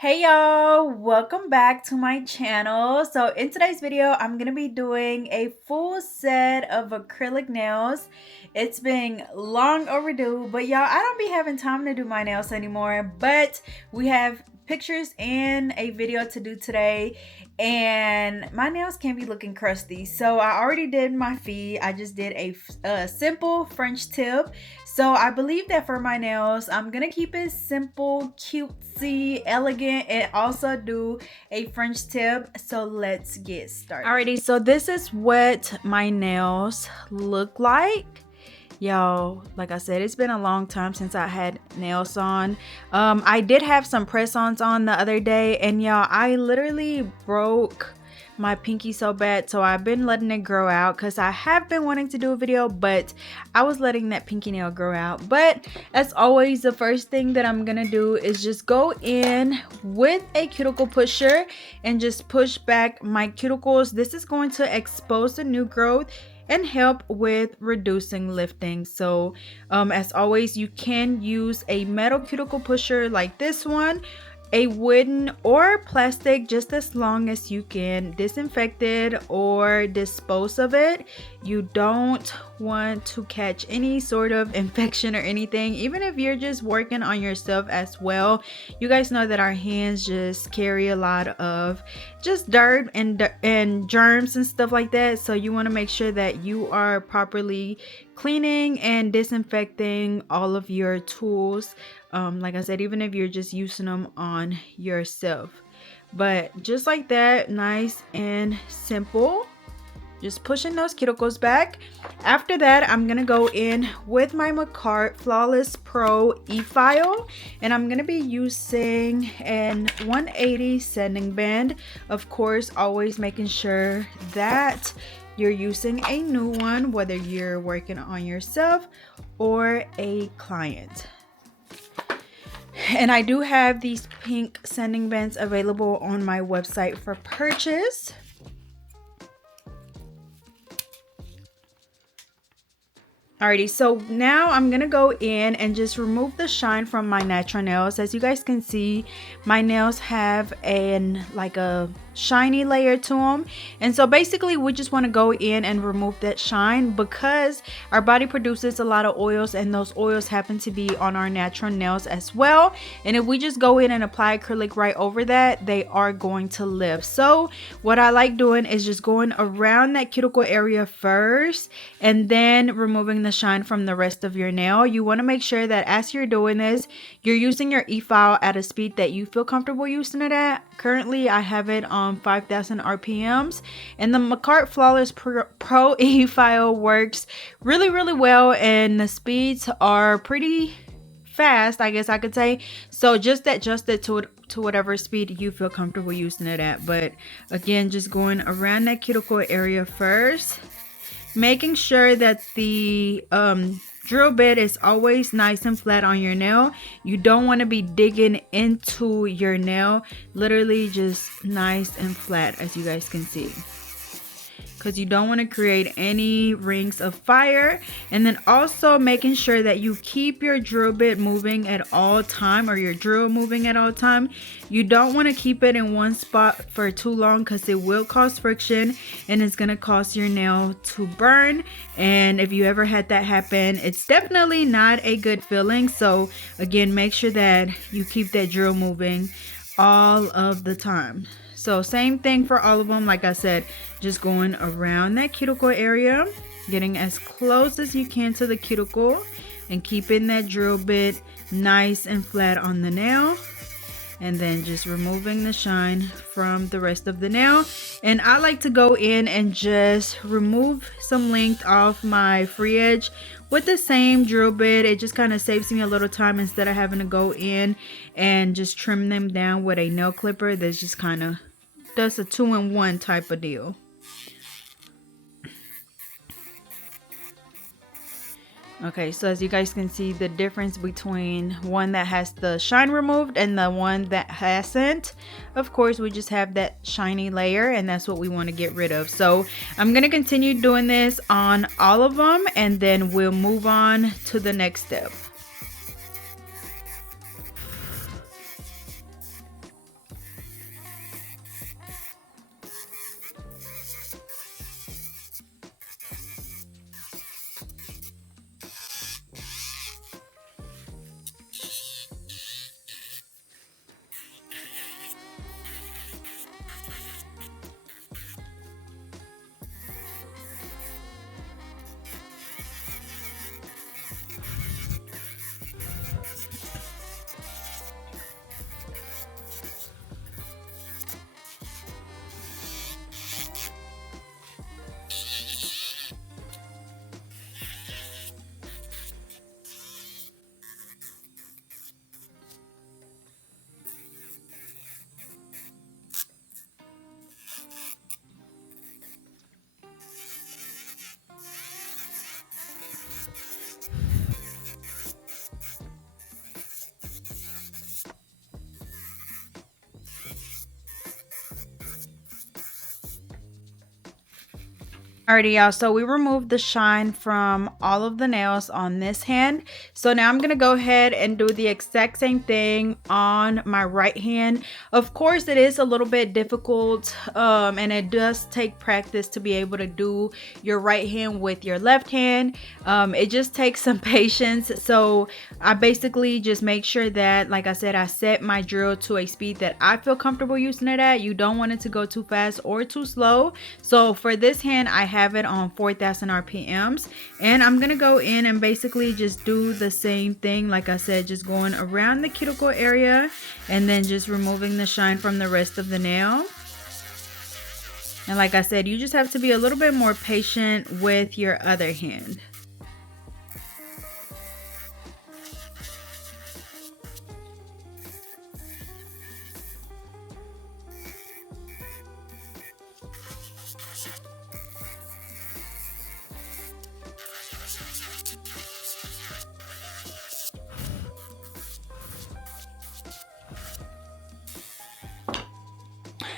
Hey y'all, welcome back to my channel. So in today's video, I'm gonna be doing a full set of acrylic nails. It's been long overdue, but y'all, I don't be having time to do my nails anymore, but we have pictures and a video to do today, and my nails can be looking crusty. So I already did my feet. I just did a simple French tip. So I believe that for my nails, I'm gonna keep it simple, cutesy, elegant, and also do a French tip. So let's get started. Alrighty, so this is what my nails look like. Yo, like I said, it's been a long time since I had nails on. I did have some press-ons on the other day, and y'all, I literally broke my pinky so bad, so I've been letting it grow out because I have been wanting to do a video, but I was letting that pinky nail grow out. But as always, the first thing that I'm gonna do is just go in with a cuticle pusher and just push back my cuticles. This is going to expose the new growth and help with reducing lifting. So as always, you can use a metal cuticle pusher like this one, a wooden or plastic, just as long as you can disinfect it or dispose of it. You don't want to catch any sort of infection or anything, even if you're just working on yourself as well. You guys know that our hands just carry a lot of just dirt and germs and stuff like that, so you want to make sure that you are properly cleaning and disinfecting all of your tools, like I said, even if you're just using them on yourself. But just like that, nice and simple, just pushing those cuticles back. After that, I'm gonna go in with my Macart Flawless Pro e-file, and I'm gonna be using an 180 sanding band. Of course, always making sure that you're using a new one, whether you're working on yourself or a client. And I do have these pink sanding bands available on my website for purchase. Alrighty, so now I'm gonna go in and just remove the shine from my natural nails. As you guys can see, my nails have like a shiny layer to them, and so basically we just want to go in and remove that shine because our body produces a lot of oils, and those oils happen to be on our natural nails as well. And if we just go in and apply acrylic right over that, they are going to lift. So what I like doing is just going around that cuticle area first and then removing the shine from the rest of your nail. You want to make sure that as you're doing this, you're using your e-file at a speed that you feel comfortable using it at. Currently I have it on 5,000 RPMs, and the Macart Flawless Pro e-file works really well, and the speeds are pretty fast, I guess I could say. So just adjust it to whatever speed you feel comfortable using it at. But again, just going around that cuticle area first, making sure that the drill bit is always nice and flat on your nail. You don't want to be digging into your nail. Literally just nice and flat, as you guys can see, because you don't want to create any rings of fire. And then also making sure that you keep your drill bit moving at all time, or your drill moving at all time. You don't want to keep it in one spot for too long because it will cause friction and it's going to cause your nail to burn. And if you ever had that happen, it's definitely not a good feeling. So again, make sure that you keep that drill moving all of the time. So same thing for all of them. Like I said, just going around that cuticle area, getting as close as you can to the cuticle and keeping that drill bit nice and flat on the nail, and then just removing the shine from the rest of the nail. And I like to go in and just remove some length off my free edge with the same drill bit. It just kind of saves me a little time instead of having to go in and just trim them down with a nail clipper. That's just kind of does a 2-in-1 type of deal. Okay, so as you guys can see, the difference between one that has the shine removed and the one that hasn't, of course, we just have that shiny layer, and that's what we want to get rid of. So I'm going to continue doing this on all of them, and then we'll move on to the next step. Alrighty, y'all, so we removed the shine from all of the nails on this hand. So now I'm gonna go ahead and do the exact same thing on my right hand. Of course, it is a little bit difficult, and it does take practice to be able to do your right hand with your left hand. It just takes some patience. So I basically just make sure that, like I said, I set my drill to a speed that I feel comfortable using it at. You don't want it to go too fast or too slow. So for this hand, I have it on 4,000 RPMs, and I'm gonna go in and basically just do the same thing. Like I said, just going around the cuticle area and then just removing the shine from the rest of the nail. And like I said, you just have to be a little bit more patient with your other hand.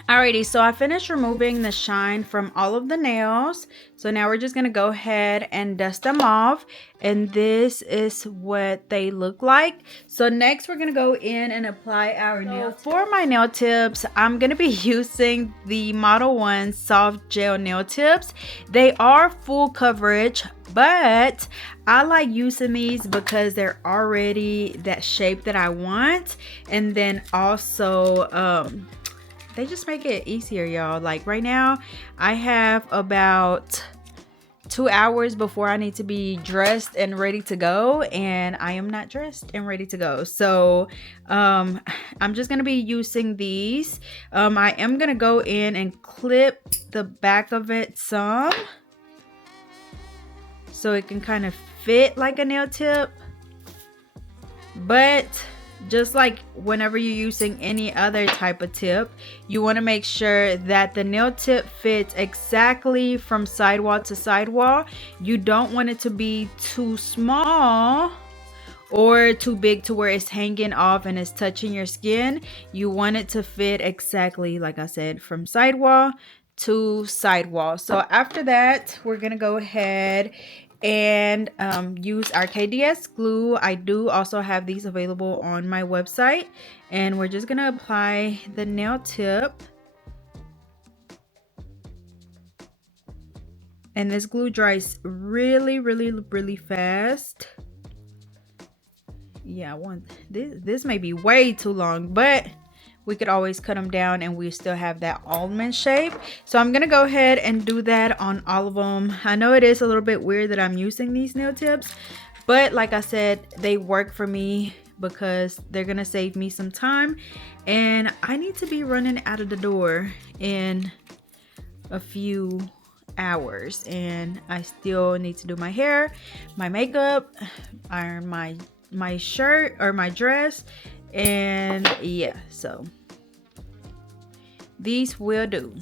Alrighty, so I finished removing the shine from all of the nails. So now we're just gonna go ahead and dust them off, and this is what they look like. So next we're gonna go in and apply our nail. For my nail tips, I'm gonna be using the Model 1 soft gel nail tips. They are full coverage, but I like using these because they're already that shape that I want, and then also they just make it easier, y'all. Like right now I have about 2 hours before I need to be dressed and ready to go, and I am not dressed and ready to go. So I'm just gonna be using these. I am gonna go in and clip the back of it some so it can kind of fit like a nail tip, but just like whenever you're using any other type of tip, you want to make sure that the nail tip fits exactly from sidewall to sidewall. You don't want it to be too small or too big to where it's hanging off and it's touching your skin. You want it to fit exactly, like I said, from sidewall to sidewall. So after that, we're gonna go ahead and use our KDS glue. I do also have these available on my website, and we're just gonna apply the nail tip, and this glue dries really fast. Yeah, this may be way too long, but we could always cut them down and we still have that almond shape. So I'm gonna go ahead and do that on all of them. I know it is a little bit weird that I'm using these nail tips, but like I said, they work for me because they're gonna save me some time, and I need to be running out of the door in a few hours, and I still need to do my hair, my makeup, iron my shirt or my dress, and yeah, so these will do.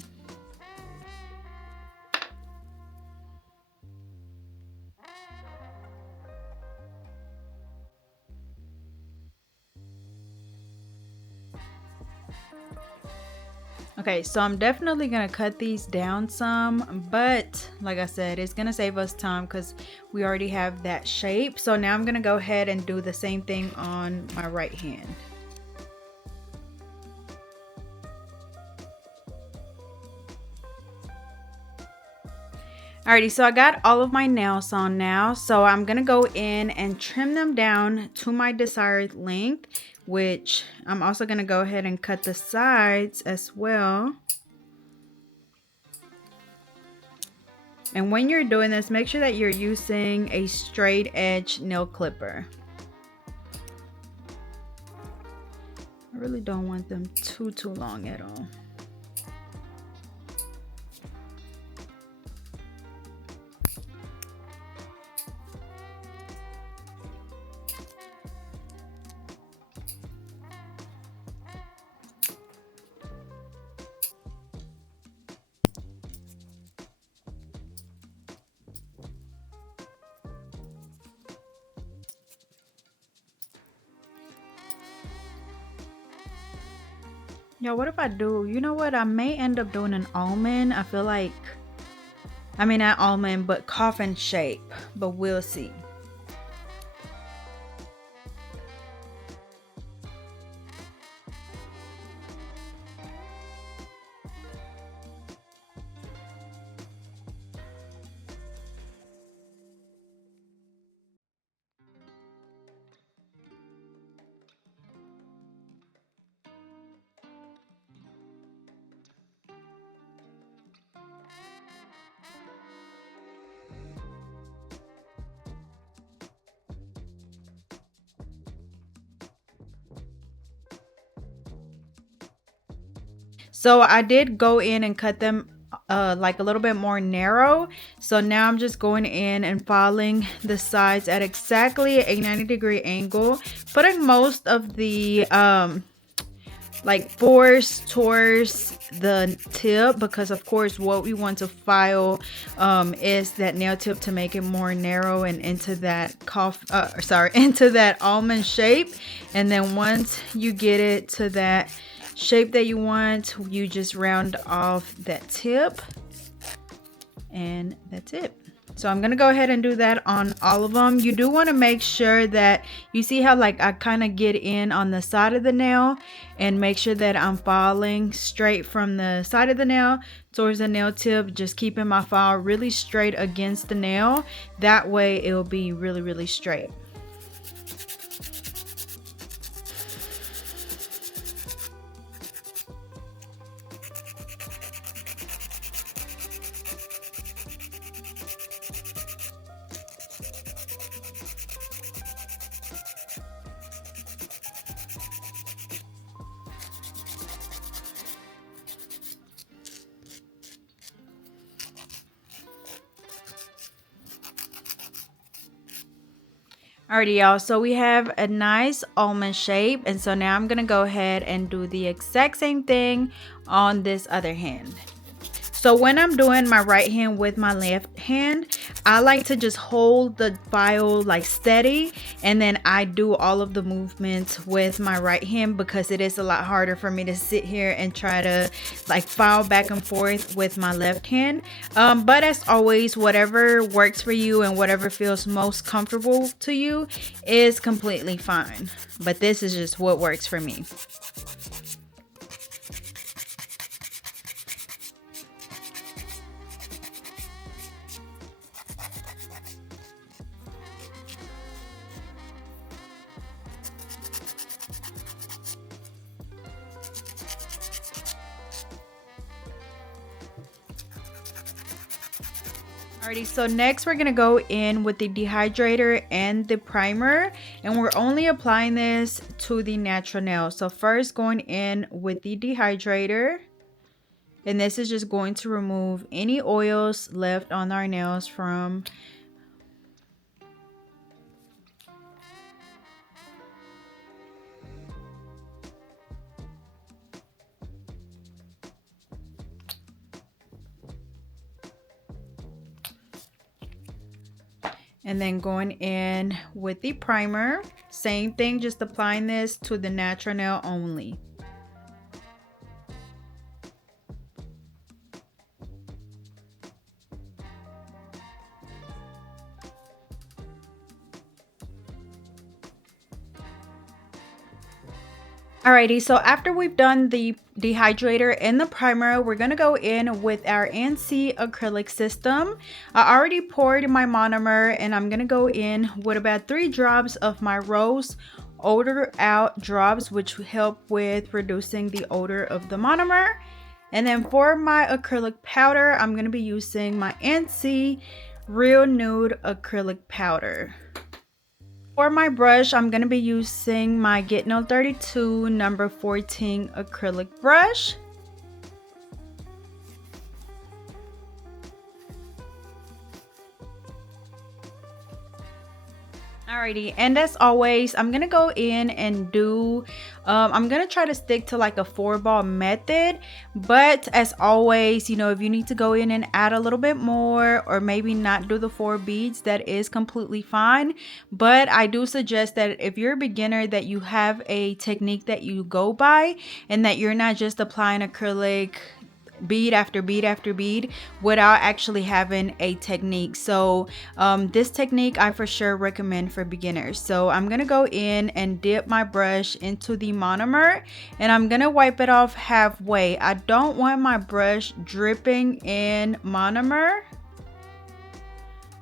Okay, so I'm definitely gonna cut these down some, but like I said, it's gonna save us time because we already have that shape. So now I'm gonna go ahead and do the same thing on my right hand. Alrighty, so I got all of my nails on now, so I'm gonna go in and trim them down to my desired length, which I'm also gonna go ahead and cut the sides as well. And when you're doing this, make sure that you're using a straight edge nail clipper. I really don't want them too long at all. Yo, what if I do? You know what? I may end up doing an almond. I feel like I mean, not almond, but coffin shape, but we'll see. So I did go in and cut them like a little bit more narrow. So now I'm just going in and filing the sides at exactly a 90-degree angle, putting most of the like force towards the tip, because of course what we want to file is that nail tip to make it more narrow and into that into that almond shape. And then once you get it to that shape that you want, you just round off that tip, and that's it. So I'm gonna go ahead and do that on all of them. You do want to make sure that you see how like I kind of get in on the side of the nail, and make sure that I'm filing straight from the side of the nail towards the nail tip, just keeping my file really straight against the nail. That way it'll be really, really straight. Alrighty, y'all, so we have a nice almond shape, and so now I'm gonna go ahead and do the exact same thing on this other hand. So when I'm doing my right hand with my left hand, I like to just hold the file like steady, and then I do all of the movements with my right hand, because it is a lot harder for me to sit here and try to like file back and forth with my left hand. But as always, whatever works for you and whatever feels most comfortable to you is completely fine. But this is just what works for me. Alrighty, so next we're gonna go in with the dehydrator and the primer, and we're only applying this to the natural nail. So first going in with the dehydrator, and this is just going to remove any oils left on our nails from and then going in with the primer, same thing, just applying this to the natural nail only. Alrighty, so after we've done the dehydrator and the primer, we're going to go in with our NC acrylic system. I already poured my monomer, and I'm going to go in with about 3 drops of my rose odor out drops, which help with reducing the odor of the monomer. And then for my acrylic powder, I'm going to be using my NC Real Nude acrylic powder. For my brush, I'm going to be using my Get No 32 number 14 acrylic brush. Alrighty, and as always, I'm gonna go in and do I'm gonna try to stick to like a 4-ball method, but as always, you know, if you need to go in and add a little bit more, or maybe not do the 4 beads, that is completely fine. But I do suggest that if you're a beginner, that you have a technique that you go by, and that you're not just applying acrylic bead after bead after bead without actually having a technique. So this technique I for sure recommend for beginners. So I'm gonna go in and dip my brush into the monomer, and I'm gonna wipe it off halfway. I don't want my brush dripping in monomer.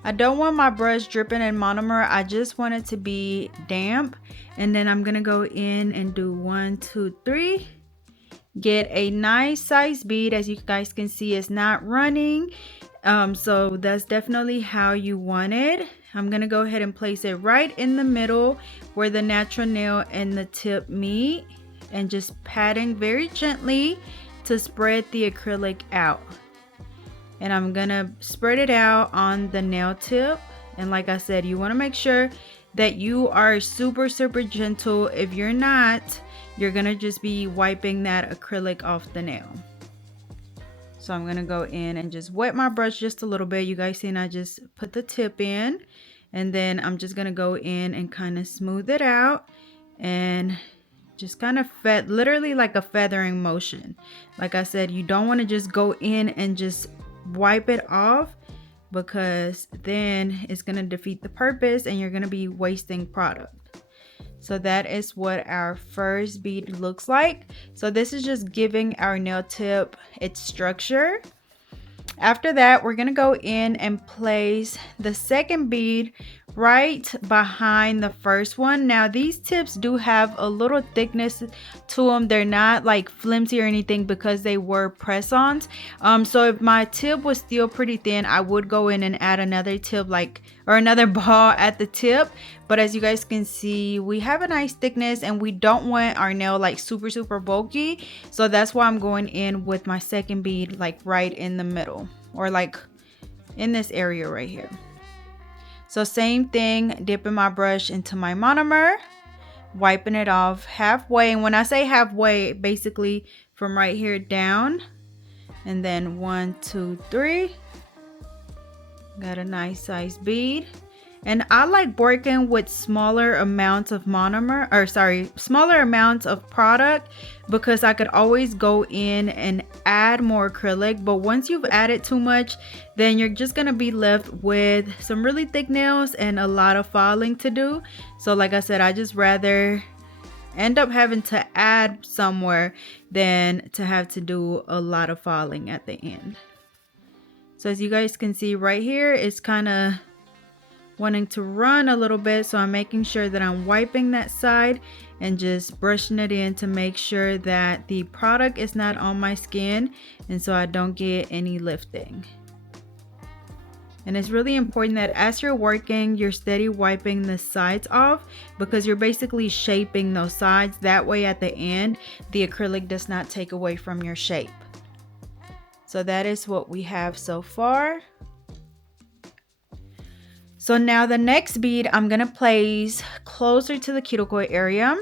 I don't want my brush dripping in monomer. I just want it to be damp. And then I'm gonna go in and do 1, 2, 3. Get a nice size bead. As you guys can see, it's not running. So that's definitely how you want it. I'm gonna go ahead and place it right in the middle where the natural nail and the tip meet, and just patting very gently to spread the acrylic out. And I'm gonna spread it out on the nail tip. And like I said, you want to make sure that you are super gentle. If you're not, you're gonna just be wiping that acrylic off the nail. So I'm gonna go in and just wet my brush just a little bit. You guys seen I just put the tip in, and then I'm just gonna go in and kind of smooth it out and just kind of literally like a feathering motion. Like I said, you don't want to just go in and just wipe it off, because then it's going to defeat the purpose and you're going to be wasting product. So that is what our first bead looks like. So this is just giving our nail tip its structure. After that, we're going to go in and place the second bead right behind the first one. Now these tips do have a little thickness to them. They're not like flimsy or anything because they were press-ons. So if my tip was still pretty thin, I would go in and add another tip, or another ball at the tip. But as you guys can see, we have a nice thickness and we don't want our nail like super bulky. So that's why I'm going in with my second bead like right in the middle, or like in this area right here. So same thing, dipping my brush into my monomer, wiping it off halfway. And when I say halfway, basically from right here down. And then 1, 2, 3. Got a nice size bead. And I like working with smaller amounts of smaller amounts of product, because I could always go in and add more acrylic. But once you've added too much, then you're just gonna be left with some really thick nails and a lot of filing to do. So like I said, I just rather end up having to add somewhere than to have to do a lot of filing at the end. So as you guys can see right here, it's kind of wanting to run a little bit, so I'm making sure that I'm wiping that side and just brushing it in to make sure that the product is not on my skin, and so I don't get any lifting. And it's really important that as you're working, you're steady wiping the sides off, because you're basically shaping those sides. That way at the end, the acrylic does not take away from your shape. So that is what we have so far. So now the next bead I'm gonna place closer to the cuticle area.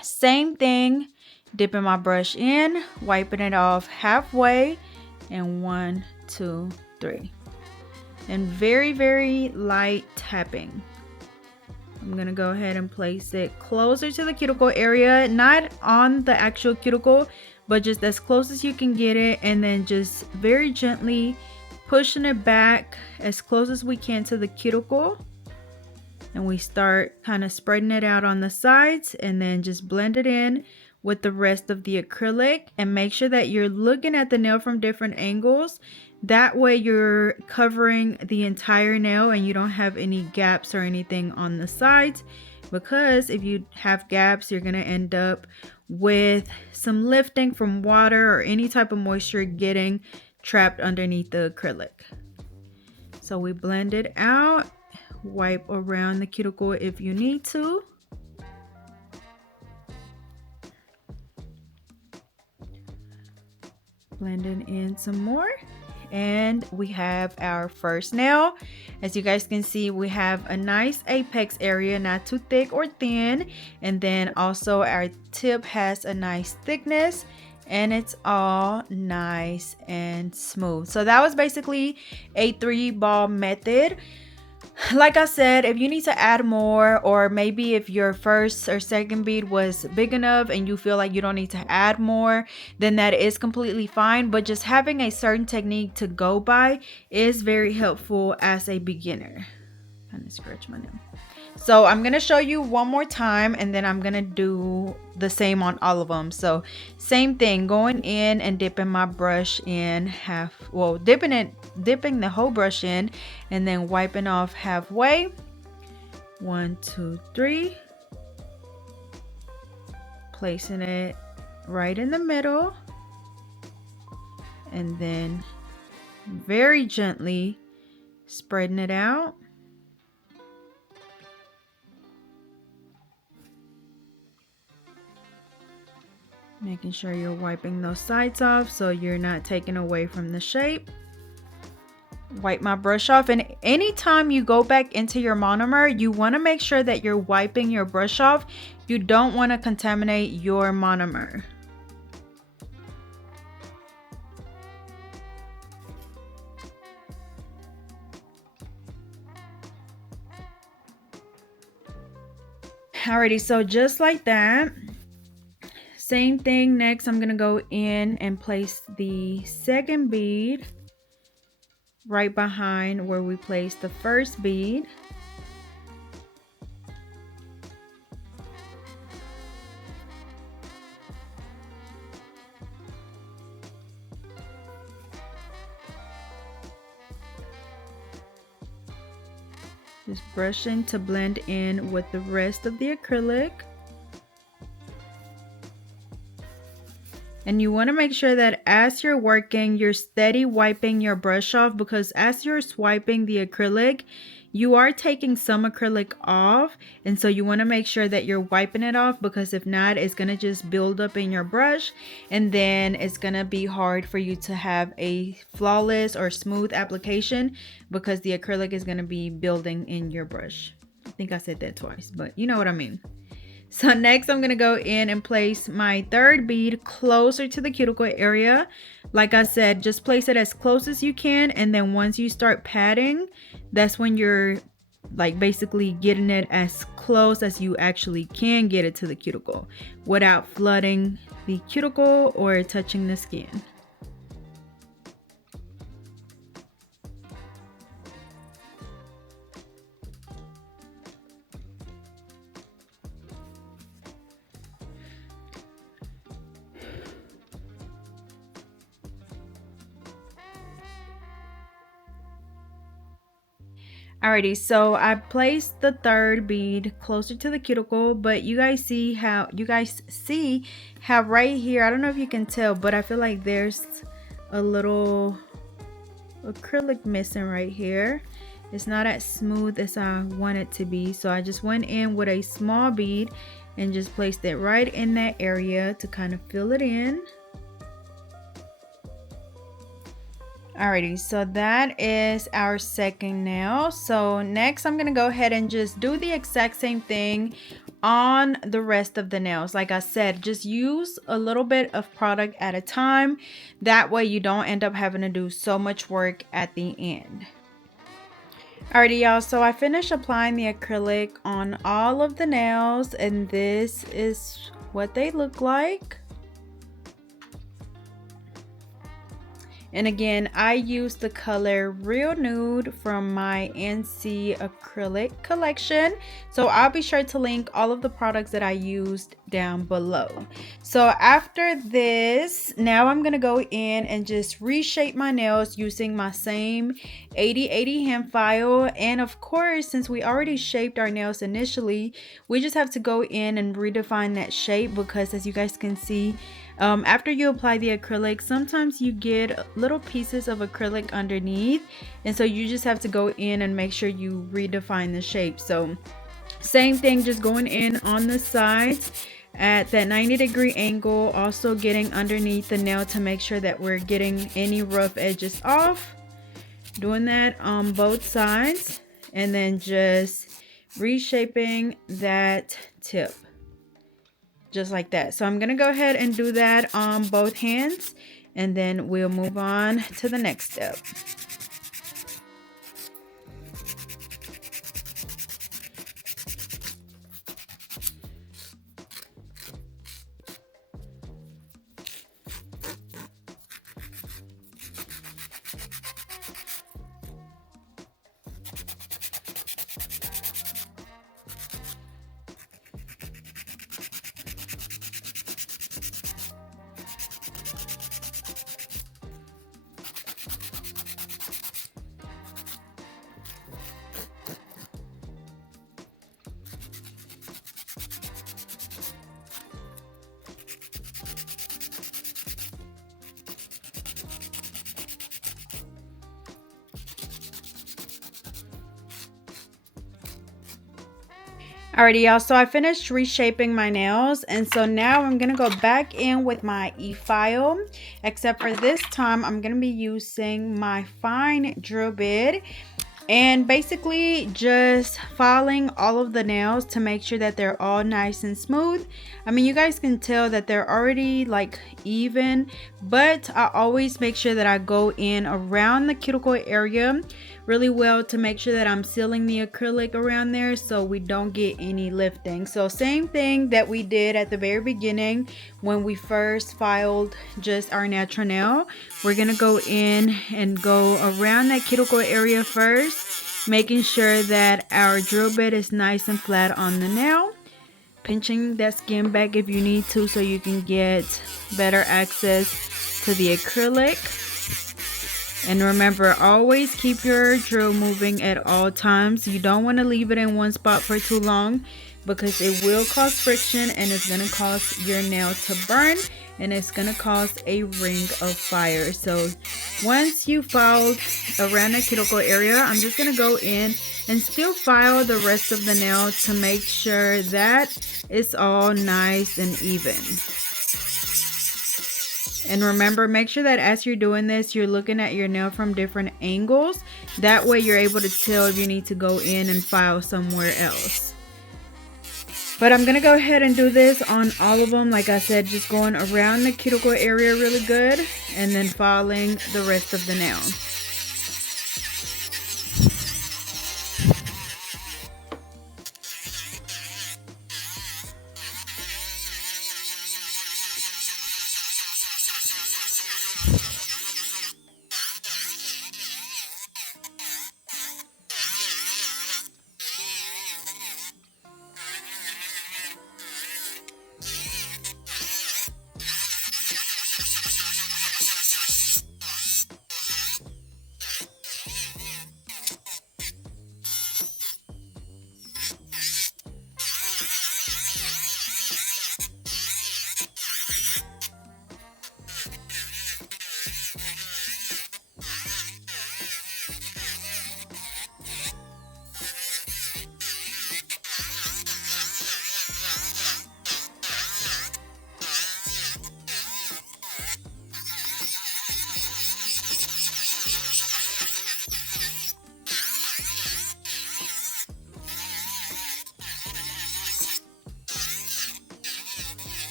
Same thing, dipping my brush in, wiping it off halfway, and 1, 2, 3. And very light tapping. I'm gonna go ahead and place it closer to the cuticle area, not on the actual cuticle, but just as close as you can get it, and then just very gently pushing it back as close as we can to the cuticle. And we start kind of spreading it out on the sides, and then just blend it in with the rest of the acrylic, and make sure that you're looking at the nail from different angles. That way you're covering the entire nail and you don't have any gaps or anything on the sides, because if you have gaps, you're going to end up with some lifting from water or any type of moisture getting trapped underneath the acrylic. So we blend it out, wipe around the cuticle if you need to. Blending in some more, and we have our first nail. As you guys can see, we have a nice apex area, not too thick or thin, and then also our tip has a nice thickness, and it's all nice and smooth. So that was basically a 3-ball method. Like I said, if you need to add more, or maybe if your first or second bead was big enough and you feel like you don't need to add more, then that is completely fine. But just having a certain technique to go by is very helpful as a beginner. Kind of scratch my nail. So I'm gonna show you one more time, and then I'm gonna do the same on all of them. So same thing, going in and dipping my brush in half, well, dipping the whole brush in, and then wiping off halfway. 1, 2, 3. Placing it right in the middle, and then very gently spreading it out. Making sure you're wiping those sides off so you're not taking away from the shape. Wipe my brush off, and anytime you go back into your monomer, you want to make sure that you're wiping your brush off. You don't want to contaminate your monomer. Alrighty, so just like that. Same thing. Next, I'm gonna go in and place the second bead right behind where we placed the first bead. Just brushing to blend in with the rest of the acrylic. And you want to make sure that as you're working, you're steady wiping your brush off, because as you're swiping the acrylic, you are taking some acrylic off. And so you want to make sure that you're wiping it off, because if not, it's going to just build up in your brush. And then it's going to be hard for you to have a flawless or smooth application, because the acrylic is going to be building in your brush. I think I said that twice, but you know what I mean. So next I'm going to go in and place my third bead closer to the cuticle area. Like I said, just place it as close as you can, and then once you start patting, that's when you're like basically getting it as close as you actually can get it to the cuticle without flooding the cuticle or touching the skin. Alrighty, so I placed the third bead closer to the cuticle, but you guys see how right here, I don't know if you can tell, but I feel like there's a little acrylic missing right here. It's not as smooth as I want it to be, so I just went in with a small bead and just placed it right in that area to kind of fill it in. Alrighty, so that is our second nail. So next I'm gonna go ahead and just do the exact same thing on the rest of the nails. Like I said, just use a little bit of product at a time. That way you don't end up having to do so much work at the end. Alrighty y'all, so I finished applying the acrylic on all of the nails, and this is what they look like. And again, I used the color Real Nude from my NC acrylic collection. So I'll be sure to link all of the products that I used down below. So after this, now I'm gonna go in and just reshape my nails using my same 80/80 hand file. And of course, since we already shaped our nails initially, we just have to go in and redefine that shape, because as you guys can see, after you apply the acrylic, sometimes you get little pieces of acrylic underneath, and so you just have to go in and make sure you redefine the shape. So same thing, just going in on the sides at that 90-degree angle, also getting underneath the nail to make sure that we're getting any rough edges off. Doing that on both sides, and then just reshaping that tip. Just like that. So I'm gonna go ahead and do that on both hands, and then we'll move on to the next step. Alrighty, y'all, so I finished reshaping my nails, and so now I'm gonna go back in with my e-file, except for this time I'm gonna be using my fine drill bit and basically just filing all of the nails to make sure that they're all nice and smooth. I mean, you guys can tell that they're already like even, but I always make sure that I go in around the cuticle area really well to make sure that I'm sealing the acrylic around there so we don't get any lifting. So same thing that we did at the very beginning when we first filed just our natural nail. We're gonna go in and go around that cuticle area first, making sure that our drill bit is nice and flat on the nail, pinching that skin back if you need to so you can get better access to the acrylic. And remember, always keep your drill moving at all times. You don't want to leave it in one spot for too long because it will cause friction and it's going to cause your nail to burn and it's going to cause a ring of fire. So once you filed around the cuticle area, I'm just going to go in and still file the rest of the nail to make sure that it's all nice and even. And remember, make sure that as you're doing this, you're looking at your nail from different angles. That way you're able to tell if you need to go in and file somewhere else. But I'm going to go ahead and do this on all of them. Like I said, just going around the cuticle area really good and then filing the rest of the nail.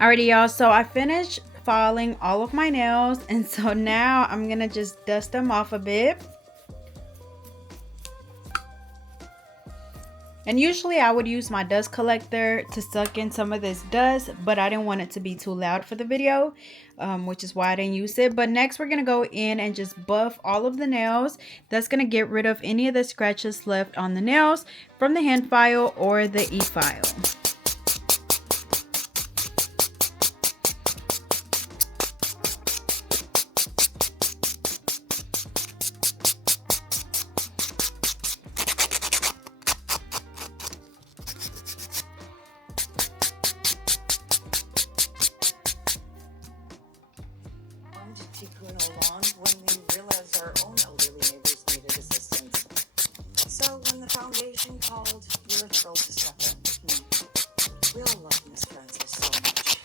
Alrighty, y'all, so I finished filing all of my nails, and so now I'm gonna just dust them off a bit. And usually I would use my dust collector to suck in some of this dust, but I didn't want it to be too loud for the video, which is why I didn't use it. But next we're gonna go in and just buff all of the nails. That's gonna get rid of any of the scratches left on the nails from the hand file or the e-file. When we realized our own elderly neighbors needed assistance. So when the foundation called, we were thrilled to step in. We all love Miss Francis so much.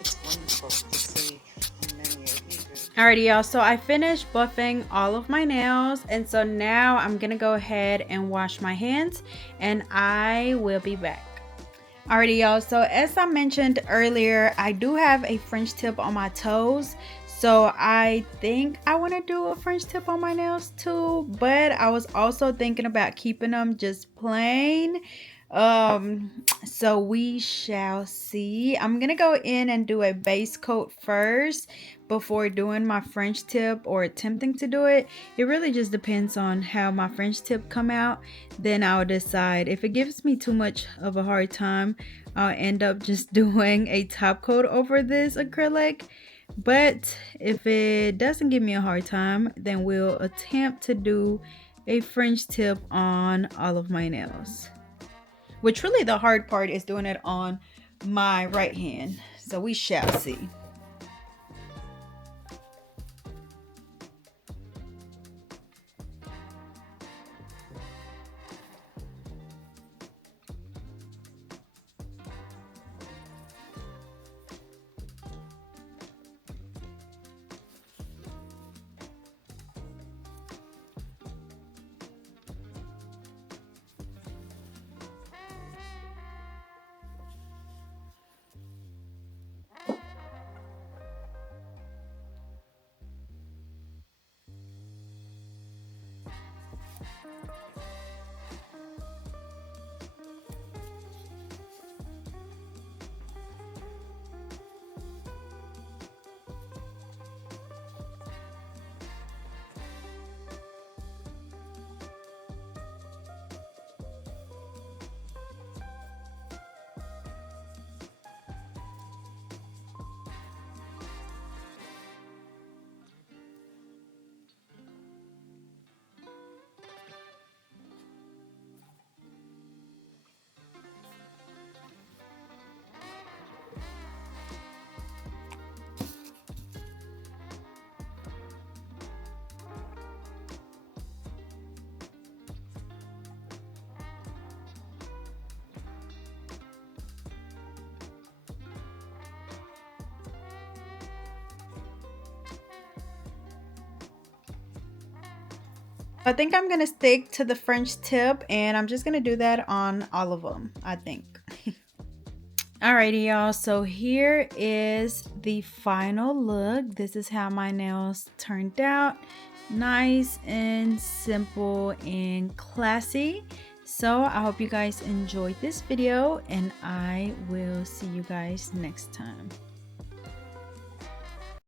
It's wonderful to see how many of you do. Alrighty, y'all, so I finished buffing all of my nails, and so now I'm gonna go ahead and wash my hands and I will be back. Alrighty, y'all, so as I mentioned earlier, I do have a French tip on my toes, so I think I want to do a French tip on my nails too, but I was also thinking about keeping them just plain. So we shall see. I'm gonna go in and do a base coat first before doing my French tip or attempting to do it. It really just depends on how my French tip come out. Then I'll decide. If it gives me too much of a hard time, I'll end up just doing a top coat over this acrylic. But if it doesn't give me a hard time, then we'll attempt to do a French tip on all of my nails. Which really the hard part is doing it on my right hand. So we shall see. I think I'm gonna stick to the French tip, and I'm just gonna do that on all of them, I think. Alrighty, y'all, so here is the final look. This is how my nails turned out. Nice and simple and classy. So I hope you guys enjoyed this video, and I will see you guys next time.